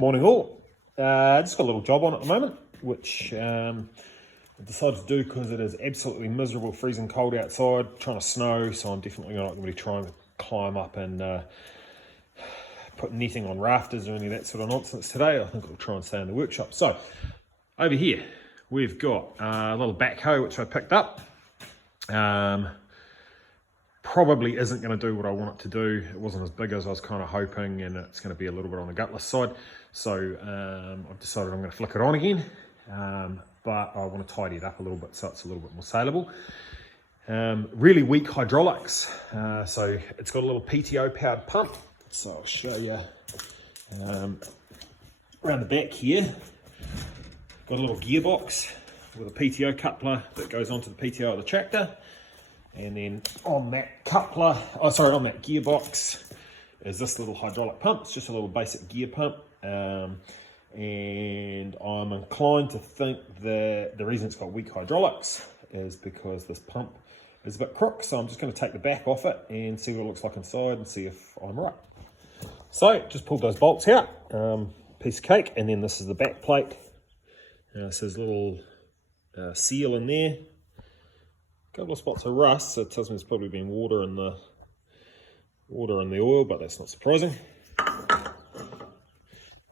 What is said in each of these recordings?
Morning all. Just got a little job on at the moment, which I decided to do because it is absolutely miserable, freezing cold outside, trying to snow, so I'm definitely not going to be trying to climb up and put netting on rafters or any of that sort of nonsense today. I think I'll try and stay in the workshop. So over here we've got a little backhoe which I picked up. Probably isn't going to do what I want it to do. It wasn't as big as I was kind of hoping, and it's going to be a little bit on the gutless side. So I've decided I'm going to flick it on again, but I want to tidy it up a little bit so it's a little bit more saleable. Really weak hydraulics, so it's got a little PTO powered pump. So I'll show you around the back here. Got a little gearbox with a PTO coupler that goes onto the PTO of the tractor. And then on that coupler, on that gearbox is this little hydraulic pump. It's just a little basic gear pump. And I'm inclined to think that the reason it's got weak hydraulics is because this pump is a bit crook. So I'm just going to take the back off it and see what it looks like inside and see if I'm right. So just pulled those bolts out, piece of cake, and then this is the back plate. So there's a little seal in there. A couple of spots of rust, so it tells me there's probably been water in the oil, but that's not surprising.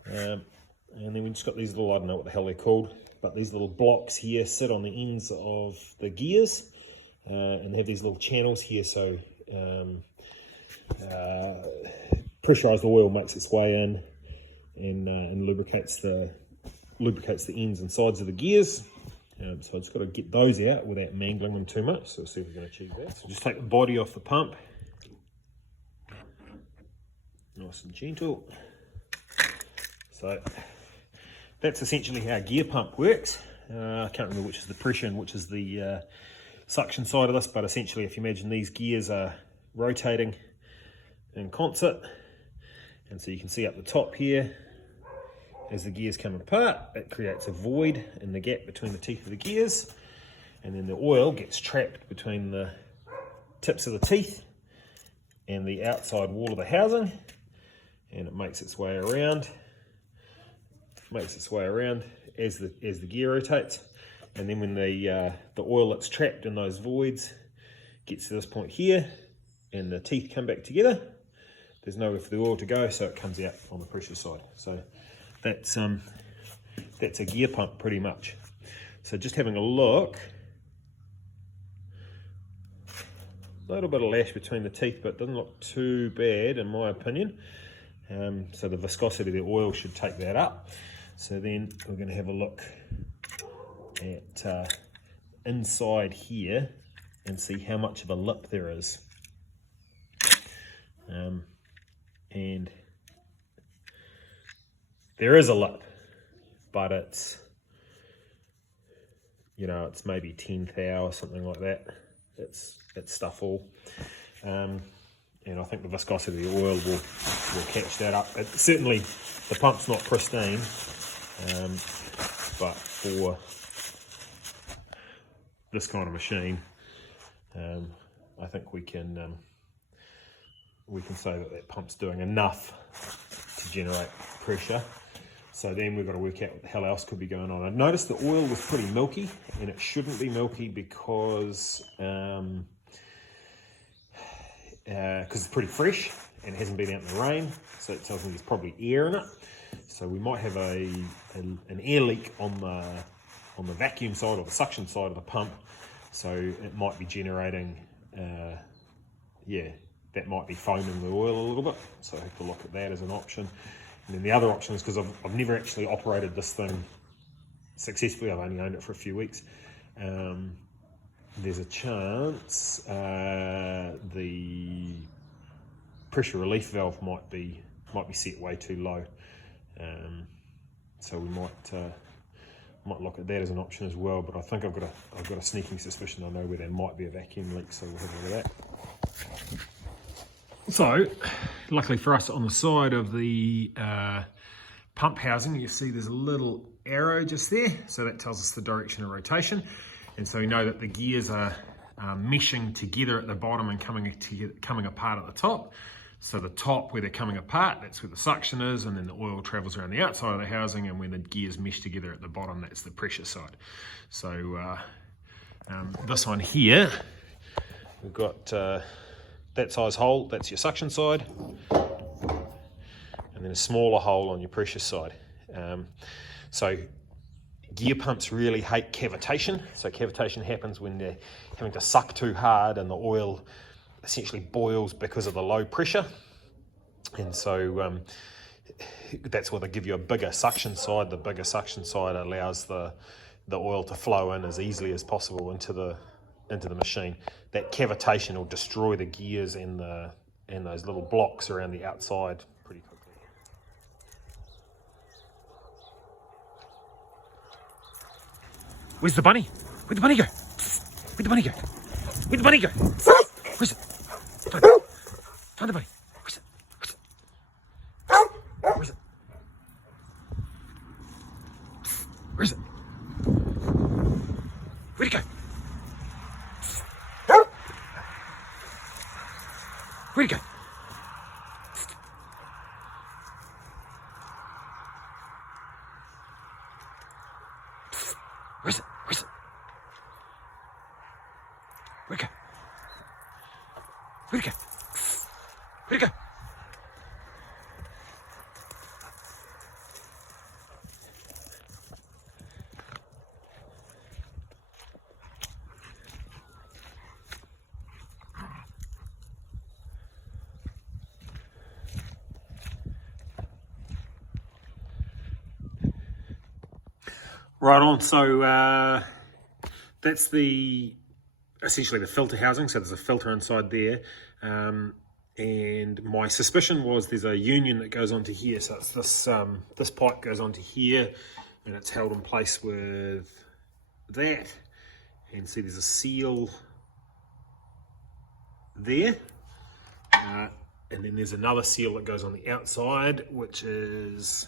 And then we just got these little, I don't know what the hell they're called, but these little blocks here sit on the ends of the gears, and they have these little channels here, so pressurized oil makes its way in and lubricates the ends and sides of the gears. So I've just got to get those out without mangling them too much. So we'll see if we can achieve that. So just take the body off the pump. Nice and gentle. So that's essentially how a gear pump works. I can't remember which is the pressure and which is the suction side of this, but essentially if you imagine these gears are rotating in concert, and so you can see up the top here, as the gears come apart, it creates a void in the gap between the teeth of the gears, and then the oil gets trapped between the tips of the teeth and the outside wall of the housing, and it makes its way around as the gear rotates. And then when the oil that's trapped in those voids gets to this point here and the teeth come back together, there's nowhere for the oil to go, so it comes out on the pressure side. So that's a gear pump pretty much. So just having a look, a little bit of lash between the teeth, but it doesn't look too bad in my opinion. So the viscosity of the oil should take that up. So then we're going to have a look at inside here and see how much of a lip there is. And there is a lip, but it's, it's maybe 10 thou or something like that. It's stuff all. And I think the viscosity of the oil will catch that up. Certainly the pump's not pristine, but for this kind of machine, I think we can say that pump's doing enough to generate pressure. So then we've got to work out what the hell else could be going on. I noticed the oil was pretty milky, and it shouldn't be milky because it's pretty fresh and it hasn't been out in the rain. So it tells me there's probably air in it. So we might have an air leak on the vacuum side or the suction side of the pump. So it might be generating, that might be foaming the oil a little bit. So I have to look at that as an option. And then the other option is, because I've never actually operated this thing successfully, I've only owned it for a few weeks, there's a chance the pressure relief valve might be set way too low. So we might look at that as an option as well, but I think I've got a sneaking suspicion I know where there might be a vacuum leak, so we'll have a look at that. So, luckily for us, on the side of the pump housing, you see there's a little arrow just there, so that tells us the direction of rotation, and so we know that the gears are meshing together at the bottom and coming apart at the top. So the top where they're coming apart, that's where the suction is, and then the oil travels around the outside of the housing, and when the gears mesh together at the bottom, that's the pressure side. So this one here, we've got that size hole, that's your suction side, and then a smaller hole on your pressure side. So gear pumps really hate cavitation. So cavitation happens when they're having to suck too hard and the oil essentially boils because of the low pressure. And so that's why they give you a bigger suction side. The bigger suction side allows the oil to flow in as easily as possible into the machine. That cavitation will destroy the gears and those little blocks around the outside pretty quickly. Where's the bunny? Where'd the bunny go? Where'd the bunny go? Where'd the bunny go? Where's it? Find the bunny. Where's it? Where's it? Where's it? Where'd it go? Where'd it go? Where's it? Where's it? Where'd it go? Where'd it go? Where'd it go? Right on, so that's essentially the filter housing, so there's a filter inside there, and my suspicion was there's a union that goes onto here, so it's this pipe goes onto here and it's held in place with that, and see there's a seal there, and then there's another seal that goes on the outside, which is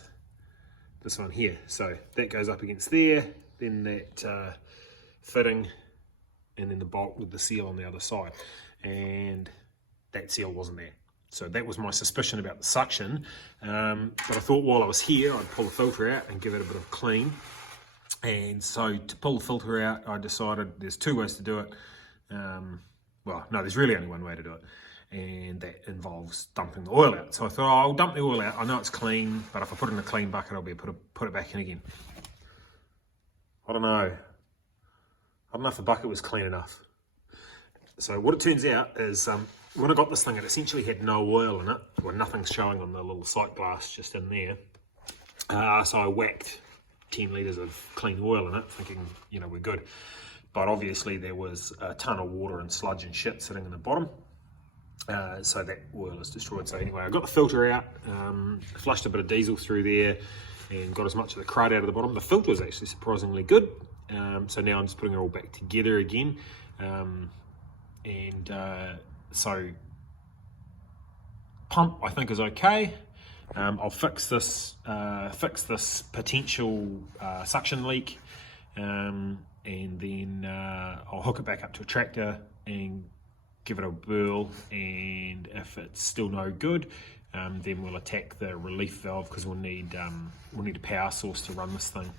this one here. So that goes up against there, then that fitting, and then the bolt with the seal on the other side, and that seal wasn't there. So that was my suspicion about the suction, but I thought while I was here I'd pull the filter out and give it a bit of clean. And so to pull the filter out, I decided there's two ways to do it. Well, no, there's really only one way to do it, and that involves dumping the oil out. So I thought, oh, I'll dump the oil out. I know it's clean, but if I put it in a clean bucket, I'll be able to put it back in again. I don't know if the bucket was clean enough. So what it turns out is when I got this thing, it essentially had no oil in it. Well, nothing's showing on the little sight glass just in there. So I whacked 10 litres of clean oil in it, thinking, we're good. But obviously there was a ton of water and sludge and shit sitting in the bottom. So that oil is destroyed. So anyway, I got the filter out, flushed a bit of diesel through there, and got as much of the crud out of the bottom. The filter was actually surprisingly good. So now I'm just putting it all back together again. So pump I think is okay. I'll fix this potential suction leak, and then I'll hook it back up to a tractor and give it a whirl, and if it's still no good, then we'll attack the relief valve, because we'll need a power source to run this thing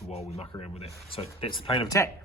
while we muck around with it. So that's the plan of attack.